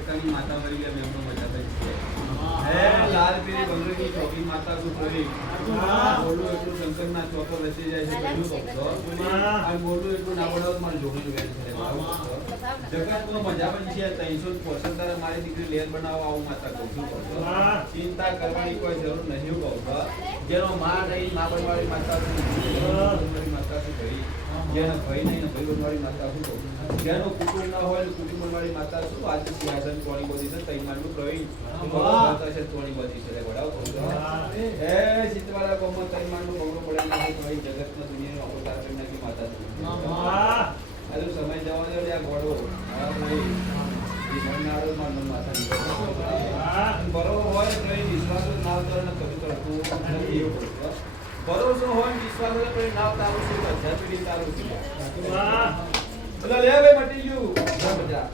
ટકાની માતા મળી ગયા એમનો મજા થઈ છે હે લાલ પીળી બંગડીની ચોકી માતા તું કરી બોલું એટલું શંકરના ચોકો રસી જાય છે બધું ભક્તો આ બોલું એટલું ના બનાવ મારે જોગણી વેલ છે જગતનો મજા પણ છે 365 તારે મારી દીકરી લેર બનાવવા આવું માતા કહું છું ભક્તો ચિંતા કરવાની કોઈ જરૂર નહીં ભક્તો જેનો માં નહીં માં બનવાળી માતા છે માતા છે ભાઈ જેનો ભાઈ નહીં ભાઈ બનવાળી માતા શું કહું જેનો કુટુંબ ના હોય કુટુંબ બનવાળી માતા શું આજે સિંહાસન કોણી બધી છે તઈ માનું પ્રવીણ માતા છે કોણી બધી છે વડાવ કહું એ ચિતવાળા કોમો તઈ માનું બગડો પડે ના ભાઈ જગતના દુનિયાનો અવતાર કરી નાખી માતા છે આજુ સમય જવા દે આ ગોળો હા ભાઈ ઈ મનનાળો માં માતા ની બરોબર હોય તો એ વિશ્વાસ ના કરે ને કભી કરતું નથી એવું ભરોસો હોય વિશ્વાસ હોય તો નાવ તારું છે બધા પીડી તારું છે વાહ લે ભાઈ મટી ગયું બધા